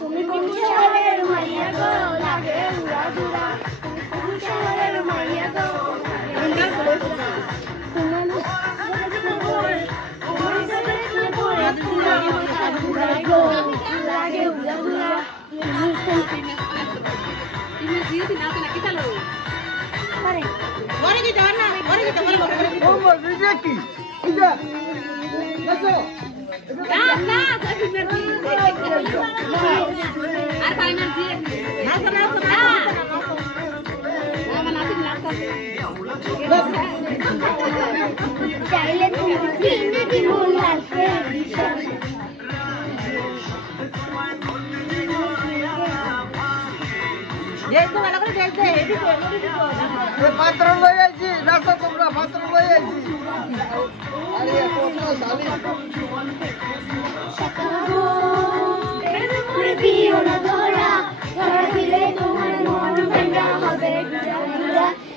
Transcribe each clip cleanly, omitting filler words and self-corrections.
তুমি কোন শহরের মাইয়া গো লাগে উড়া ধুরা কোন শহরের মাইয়া গো লাগে উড়া ধুরা চাইলে পাত্র লই আইছি নাচো তোমরা পাত্র লই আইছি আরে কত সালি দিও না ধরা ধরা দিলে তোমার মন ভাঙা হবে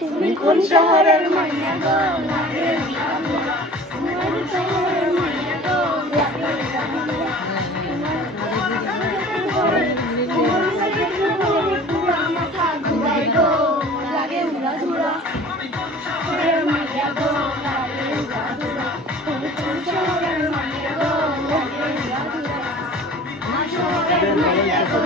তুমি কোন শহরের মাইয়া গো লাগে কোন শহরের মাইয়া গো লাগে উড়া ধুরা শহরের মাইয়া গো লাগে উড়া ধুরা তুমি কোন শহরের মাইয়া গো লাগে উড়া ধুরা শহরের মাইয়া গো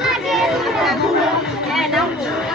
লাগে উড়া ধুরা